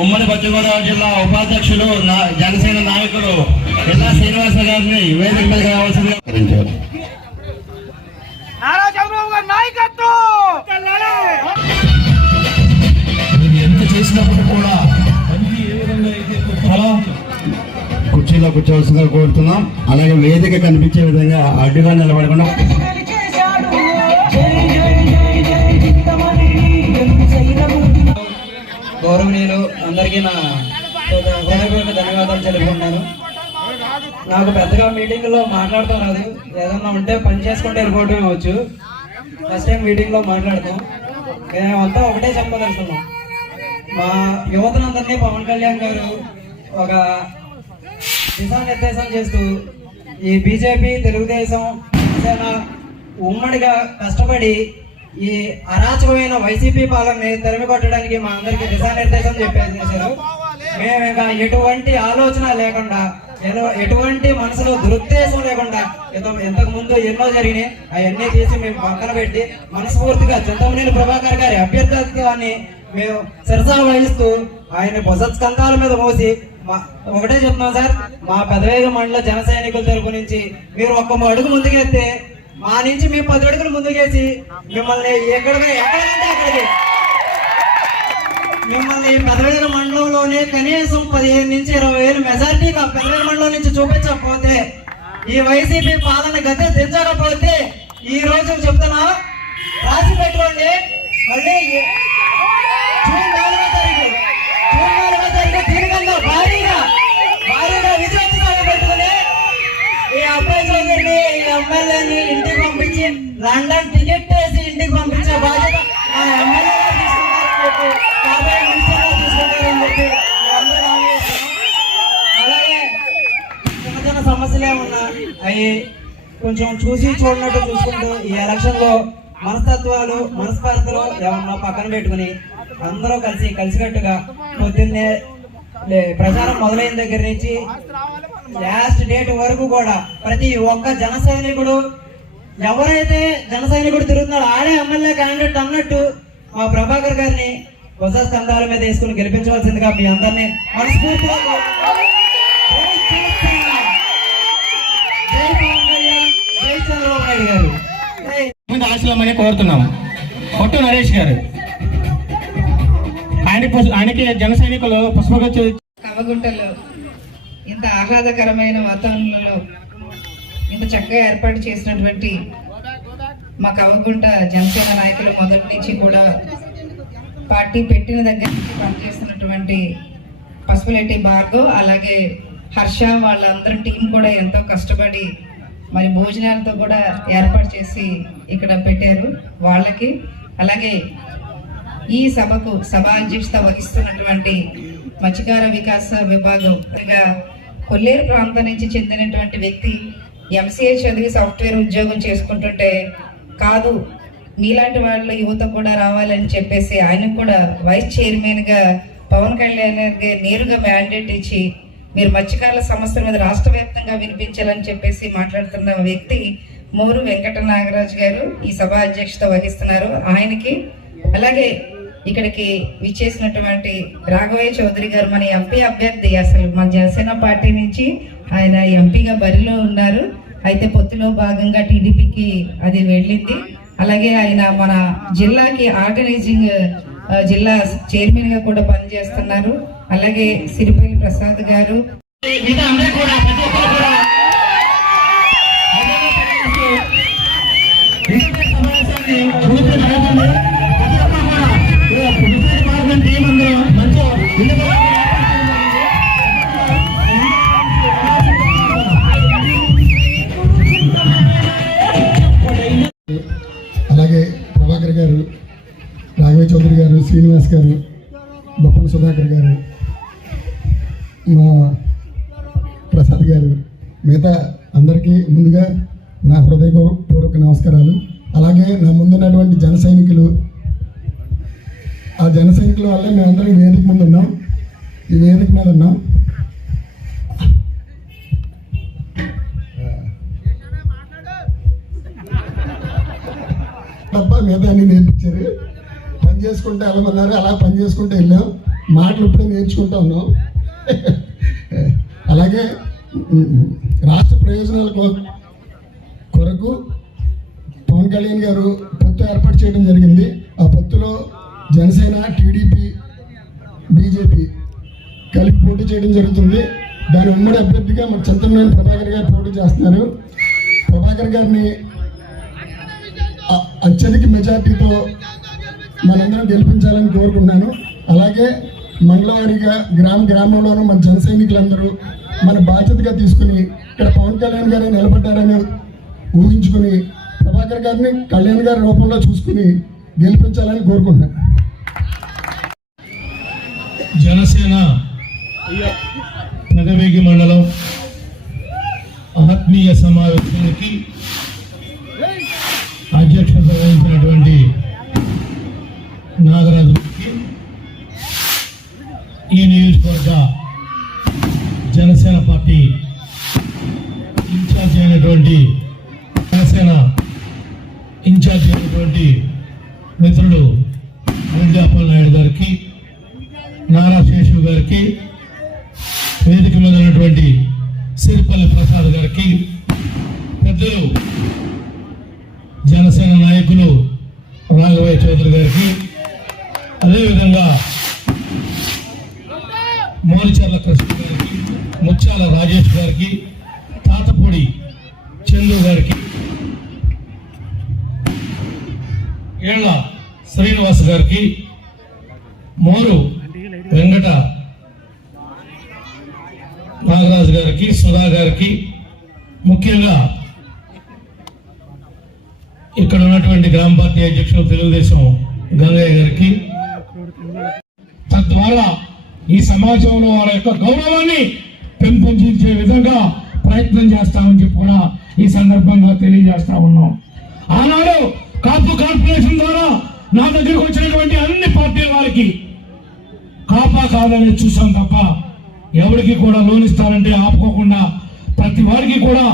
ఉమ్మడి పశ్చిమ గోదావరి జిల్లా ఉపాధ్యక్షులు జనసేన నాయకులు ఎల్లా శ్రీనివాస గారిని వేదిక మీద రావాల్సిందిగా ఎంత చేసినప్పుడు కూడా కుర్చీలో కూర్చోవలసిందిగా కోరుతున్నాం. అలాగే వేదిక కనిపించే విధంగా అడ్డుగా నిలబడకుండా గౌరవనీయులు అందరికీ నా హృదయపూర్వక ధన్యవాదాలు తెలుపుకుంటాను. నాకు పెద్దగా మీటింగ్లో మాట్లాడతాం రాదు, ఏదన్నా ఉంటే పని చేసుకుంటే వెళ్ళిపోవటమే వచ్చు. ఫస్ట్ టైం మీటింగ్లో మాట్లాడతాం. మేమంతా ఒకటే చెప్పదలుచుకున్నాం, మా యువతనందరినీ పవన్ కళ్యాణ్ గారు ఒక దిశానిర్దేశం చేస్తూ ఈ బీజేపీ తెలుగుదేశం జనసేన ఉమ్మడిగా కష్టపడి ఈ అరాచకమైన వైసీపీ పాలనని తరిమి కొట్టడానికి మా అందరికి దిశానిర్దేశం చేశారు. మేము ఇంకా ఎటువంటి ఆలోచన లేకుండా, ఎటువంటి మనసులో దురుద్దేశం లేకుండా ఇంతకు ముందు ఎన్నో జరిగినాయి, అవన్నీ తీసి మేము పక్కన పెట్టి మనస్ఫూర్తిగా చింతమనేని ప్రభాకర్ గారి అభ్యర్థిత్వాన్ని మేము శిరసా వహిస్తూ ఆయన భుజస్కంధాల మీద మోసి ఒకటే చెప్తున్నాం సార్, మా పెదవేగ మండల జన సైనికుల తరపు నుంచి మీరు ఒక్క అడుగు ముందుకెళ్తే మా నుంచి మేము 10 అడుగులు ముందుకేసి మిమ్మల్ని ఎక్కడికి మిమ్మల్ని పెదవేగ మండలంలోనే కనీసం 15 నుంచి 20 వేలు మెజారిటీ పెదవేగ మండలం నుంచి చూపించకపోతే, ఈ వైసీపీ పాలన గతి తెచ్చకపోతే ఈ రోజు చెప్తున్నా రాసి పెట్టుకోండి. మళ్ళీ జూన్ 4వ తారీఖు దీనికన్నా భారీగా విజయోత్సవాలు పెట్టుకుని ఈ అబ్బాయి చౌదరిని, ఈ ఎమ్మెల్యేని ఇంటికి పంపించి లండన్ టికెట్ వేసి ఇంటికి పంపించే బాధ్యత మా ఎమ్మెల్యే తీసుకుంటారని చెప్పి అలాగే చిన్న చిన్న సమస్యలే ఉన్నా అవి కొంచెం చూసి చూడనట్టు చూసుకుంటూ ఈ ఎలక్షన్ లో మనస్తత్వాలు మనస్పర్ధలు ఏమన్నా పక్కన పెట్టుకుని అందరూ కలిసికట్టుగా పొద్దున్నే ప్రచారం మొదలైన దగ్గర నుంచి లాస్ట్ డేట్ వరకు కూడా ప్రతి ఒక్క జన సైనికుడు ఎవరైతే జన సైనికుడు తిరుగుతున్నాడో ఆడే ఎమ్మెల్యే క్యాండిడేట్ అన్నట్టు మా ప్రభాకర్ గారిని భుజ స్కంధాల మీద వేసుకుని గెలిపించవలసిందిగా మీ అందరినీ మనస్ఫూర్తిగా జై పవన్ కళ్యాణ్, జై చంద్రబాబు నాయుడు గారు ఆశలమని కోరుతున్నాం. పొట్టు నరేష్ గారు ఆయనకి జన సైనికులు పుష్పగుచ్చు కవగుంటలో ఇంత ఆహ్లాదకరమైన వాతావరణంలో ఇంత చక్కగా ఏర్పాటు చేసినటువంటి మా కవగుంట జనసేన నాయకులు మొదటి నుంచి కూడా పార్టీ పెట్టిన దగ్గర నుంచి పనిచేస్తున్నటువంటి పసుపులేటి భార్గవ్, అలాగే హర్ష, వాళ్ళందరి టీం కూడా ఎంతో కష్టపడి మరి భోజనాలతో కూడా ఏర్పాటు చేసి ఇక్కడ పెట్టారు వాళ్ళకి. అలాగే ఈ సభకు సభాధ్యక్షత వహిస్తున్నటువంటి మత్స్యకార వికాస విభాగం కొల్లేరు ప్రాంతం నుంచి చెందినటువంటి వ్యక్తి ఎంసీఏ చదివి సాఫ్ట్వేర్ ఉద్యోగం చేసుకుంటుంటే, కాదు మీలాంటి వాళ్ళ యువత కూడా రావాలని చెప్పేసి ఆయనకు కూడా వైస్ చైర్మన్ గా పవన్ కళ్యాణ్ నేరుగా మ్యాండేట్ ఇచ్చి మీరు మత్స్యకారుల సమస్యల మీద రాష్ట్ర వ్యాప్తంగా వినిపించాలని చెప్పేసి మాట్లాడుతున్న వ్యక్తి మోరు వెంకట నాగరాజు గారు ఈ సభ అధ్యక్షత వహిస్తున్నారు. ఆయనకి అలాగే ఇక్కడికి విచ్చేసినటువంటి రాఘవయ్య చౌదరి గారు మన ఎంపీ అభ్యర్థి, అసలు మన జనసేన పార్టీ నుంచి ఆయన ఎంపీగా బరిలో ఉన్నారు. అయితే పొత్తులో భాగంగా టీడీపీకి అది వెళ్ళింది. అలాగే ఆయన మన జిల్లాకి ఆర్గనైజింగ్ జిల్లా చైర్మన్ గా కూడా పనిచేస్తున్నారు. అలాగే సిరిపల్లి ప్రసాద్ గారు అలాగే ప్రభాకర్ గారు, రాఘవయ్య చౌదరి గారు, శ్రీనివాస్ గారు, బొప్పల సుధాకర్ గారు, మా ప్రసాద్ గారు, మిగతా అందరికీ ముందుగా నా హృదయపూర్వక నమస్కారాలు. అలాగే నా ముందున్నటువంటి జన సైనికులు, ఆ జన సైనికుల వల్ల మేమందరం వేదిక ముందు ఉన్నాం, ఈ వేదిక మీద ఉన్నాం. తప్ప మిగతా అన్ని నేర్పించారు. పని చేసుకుంటే వెళ్ళమన్నారు, అలా పని చేసుకుంటే వెళ్ళాం. మాటలు ఇప్పుడే నేర్చుకుంటా ఉన్నాం. అలాగే రాష్ట్ర ప్రయోజనాల కొరకు పవన్ కళ్యాణ్ గారు పొత్తు ఏర్పాటు చేయడం జరిగింది. ఆ పొత్తులో జనసేన, టీడీపీ, బీజేపీ కలిపి పోటీ చేయడం జరుగుతుంది. దాని ఉమ్మడి అభ్యర్థిగా మన చింతమనేని ప్రభాకర్ గారు పోటీ చేస్తున్నారు. ప్రభాకర్ గారిని అత్యధిక మెజార్టీతో మనందరం గెలిపించాలని కోరుకుంటున్నాను. అలాగే మండలవారీగా గ్రామంలోనూ మన జన సైనికులందరూ మన బాధ్యతగా తీసుకుని ఇక్కడ పవన్ కళ్యాణ్ గారు నిలబడ్డారని ఊహించుకుని ప్రభాకర్ గారిని కళ్యాణ్ గారి రూపంలో చూసుకుని గెలిపించాలని కోరుకుంటున్నాను. జనసేన పెదవేగి మండలం ఆత్మీయ సమావేశానికి అధ్యక్షత వహించినటువంటి నాగరాజుకి, ఈ నియోజకవర్గ జనసేన పార్టీ ఇన్ఛార్జ్ అయినటువంటి మిత్రుడు గుంజాపల్ నాయుడు గారికి, నారా శేషు గారికి, వేదిక మీద ఉన్నటువంటి సిరిపల్లి ప్రసాద్ గారికి, పెద్దలు జనసేన నాయకులు రాఘవయ్య చౌదరి గారికి, అదేవిధంగా మోరిచర్ల కృష్ణ గారికి, ముత్యాల రాజేష్ గారికి, తాతపూడి చందు గారికి, ఏళ్ల శ్రీనివాస్ గారికి, మోరు వెంకట నాగరాజు గారికి, సుధా గారికి, ముఖ్యంగా ఇక్కడ ఉన్నటువంటి గ్రామ పార్టీ అధ్యక్షులు తెలుగుదేశం గంగయ్య గారికి, తద్వారా ఈ సమాజంలో వాళ్ళ యొక్క గౌరవాన్ని పెంపొందించే విధంగా ప్రయత్నం చేస్తామని చెప్పి కూడా ఈ సందర్భంగా తెలియజేస్తా ఉన్నాం. ఆనాడు కాపు కార్పొరేషన్ ద్వారా నా దగ్గరకు వచ్చినటువంటి అన్ని పార్టీల వారికి కాపా కాదని చూసాం తప్ప ఎవరికి కూడా లోన్ ఇస్తారంటే ఆపుకోకుండా ప్రతి వారికి కూడా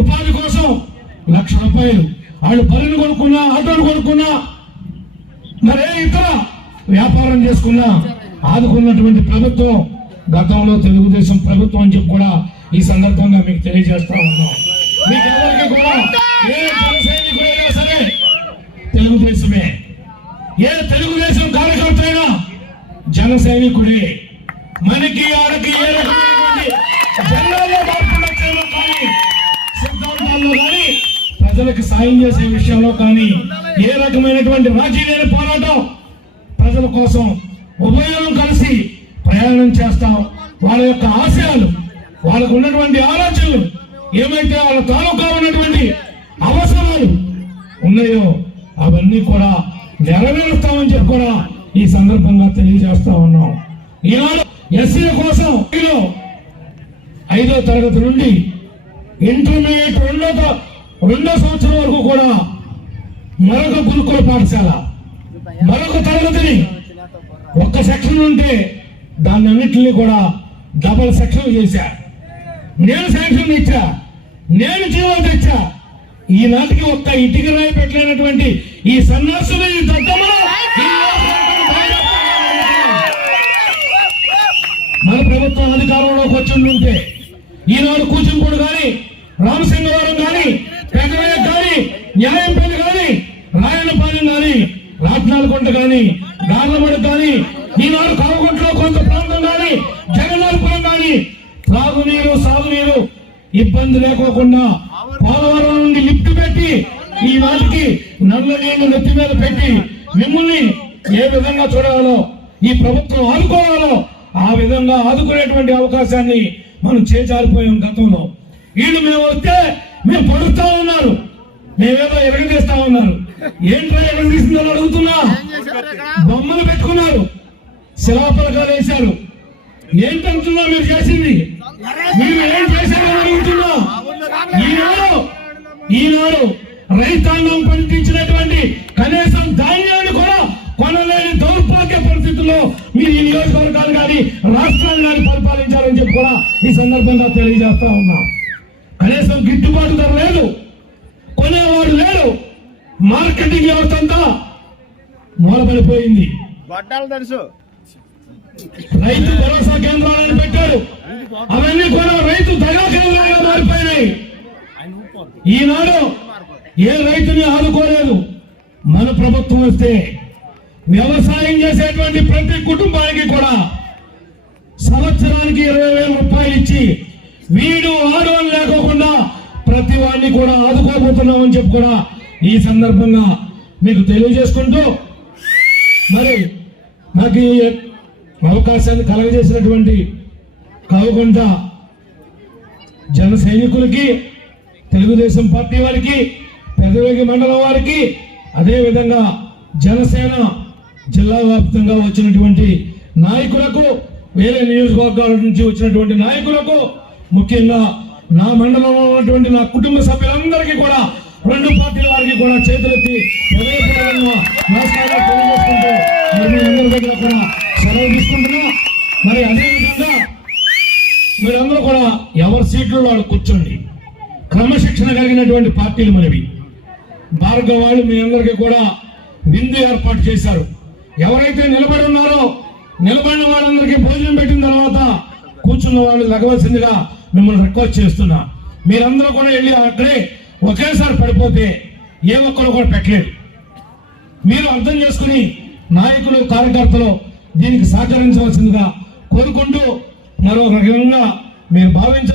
ఉపాధి కోసం ₹1,00,000 వాళ్ళు బరిని కొనుక్కున్నా, ఆటోలు కొనుక్కున్నా, మరే ఇతర వ్యాపారం చేసుకున్నా ఆదుకున్నటువంటి ప్రభుత్వం గతంలో తెలుగుదేశం ప్రభుత్వం అని చెప్పి కూడా ఈ సందర్భంగా మీకు తెలియజేస్తా ఉన్నాం. మీకు ఎవరికి కూడా ఏ జన సైనికుడైనా సరే తెలుగుదేశమే, ఏ తెలుగుదేశం కార్యకర్త అయినా జన సైనికుడే. మనకి ఆడకి ఏ రకమైనటువంటి జెండాల్లో మార్పులు వచ్చేలో కానీ, సిద్ధాంతాల్లో కానీ, ప్రజలకు సాయం చేసే విషయంలో కానీ ఏ రకమైనటువంటి రాజీ లేని పోరాటం ప్రజల కోసం ఉభయం కలిసి ప్రయాణం చేస్తాం. వాళ్ళ యొక్క ఆశయాలు, వాళ్ళకు ఉన్నటువంటి ఆలోచనలు ఏమైతే వాళ్ళ తాలూకా ఉన్నటువంటి అవసరాలు ఉన్నాయో అవన్నీ కూడా నెరవేరుస్తామని చెప్పి కూడా ఈ సందర్భంగా తెలియజేస్తా ఉన్నాం. ఈనాడు ఎస్సీల కోసం 5వ తరగతి నుండి ఇంటర్మీడియట్ 2వ సంవత్సరం వరకు కూడా మరొక గురుకుల పాఠశాల, మరొక తరగతిని ఒక్క సెక్షన్ ఉంటే దాన్ని అన్నింటినీ కూడా డబల్ సెక్షన్ చేశా. నేను శాంక్షన్ ఇచ్చా, నేను జీవో తెచ్చా. ఈనాటికి ఒక్క ఇటుక రాయి పెట్టలేనటువంటి ఈ సన్యాసులు, ఈ దద్దమ్మలు మన ప్రభుత్వం అధికారంలోకి వచ్చి ఉంటే ఈనాడు కూచింపూడి కానీ, రామసింగవరం కానీ, పెద్దవయ్య కానీ, న్యాయంపల్లి కానీ, రాయనపాలెం కానీ, రాట్నాలకొండ కానీ, గార్లమడి కానీ, ఈనాడు కావగుంటలో కొంత ప్రాంతం కానీ, జగన్నాథపురం కానీ త్రాగునీరు, సాగునీరు ఇబ్బంది లేకోకుండా పోలవరం నుండి లిఫ్ట్ పెట్టి ఈ నాటికి నల్ల నీళ్లు నెత్తి మీద పెట్టి మిమ్మల్ని ఏ విధంగా చూడాలో, ఈ ప్రభుత్వం ఆదుకోవాలో ఆ విధంగా ఆదుకునేటువంటి అవకాశాన్ని మనం చేజారిపోయాం గతంలో. వీళ్ళు మేము వస్తే మేము పడుస్తా ఉన్నారు, మేమేదో ఎరగదీస్తా ఉన్నారు. ఏంటో ఎరగదీసిందని అడుగుతున్నా. బొమ్మలు పెట్టుకున్నారు, శిలాపలకాలు వేశారు. ఏంటంటున్నా మీరు చేసింది? మీరు ఏం చేశారని అడుగుతున్నా. ఈనాడు రైతాంగం పండించినటువంటి కనీసం ధాన్యాన్ని కూడా కొనలేని దౌర్భాగ్య పరిస్థితుల్లో మీరు ఈ నియోజకవర్గాలు కానీ రాష్ట్రాలు కానీ పరిపాలించాలని చెప్పి కూడా ఈ సందర్భంగా తెలియజేస్తా ఉన్నా. కనీసం గిట్టుబాటు ధర లేదు, కొనేవాడు లేరు, మార్కెటింగ్ వ్యవస్థ అంతా మూలపడిపోయింది. రైతు భరోసా కేంద్రాలను పెట్టారు. అవన్నీ కూడా రైతు దగా కేంద్రాలుగా మారిపోయినాయి. ఈనాడు ఏ రైతుని ఆదుకోలేదు. మన ప్రభుత్వం వస్తే వ్యవసాయం చేసేటువంటి ప్రతి కుటుంబానికి కూడా సంవత్సరానికి 20,000 రూపాయలు ఇచ్చి వీడు ఆడు అని లేకోకుండా ప్రతి వాడిని కూడా ఆదుకోబోతున్నామని చెప్పి కూడా ఈ సందర్భంగా మీకు తెలియజేసుకుంటూ, మరి నాకు ఈ అవకాశాన్ని కలగజేసినటువంటి కావగుంట జన సైనికులకి, తెలుగుదేశం పార్టీ వారికి, పెదవేగి మండలం వారికి, అదేవిధంగా జనసేన జిల్లా వ్యాప్తంగా వచ్చినటువంటి నాయకులకు, వేరే నియోజకవర్గాల నుంచి వచ్చినటువంటి నాయకులకు, ముఖ్యంగా నా మండలంలో ఉన్నటువంటి నా కుటుంబ సభ్యులందరికీ కూడా, రెండు పార్టీల వారికి కూడా చేతులెత్తి హృదయపూర్వకంగా నమస్కారాలు తెలియజేసుకుంటూ మరి మీ అందరి దగ్గర కూడా సెలవు తీసుకుంటున్నా. మరి అదేవిధంగా మీరందరూ కూడా ఎవరి సీట్లో వాళ్ళు కూర్చోండి. క్రమశిక్షణ కలిగినటువంటి పార్టీలు మనవి. భార్గవ వాళ్ళు మీ అందరికీ కూడా విందు ఏర్పాటు చేశారు. ఎవరైతే నిలబడి ఉన్నారో నిలబడిన వాళ్ళందరికీ భోజనం పెట్టిన తర్వాత కూర్చున్న వాళ్ళు లగవలసిందిగా మిమ్మల్ని రిక్వెస్ట్ చేస్తున్నా. మీరందరూ కూడా వెళ్ళి అక్కడే ఒకేసారి పడిపోతే ఏ ఒక్కరు కూడా పెట్టలేదు. మీరు అర్థం చేసుకుని నాయకులు, కార్యకర్తలు దీనికి సహకరించవలసిందిగా కోరుకుంటూ, మరో రకంగా మీరు భావించారు.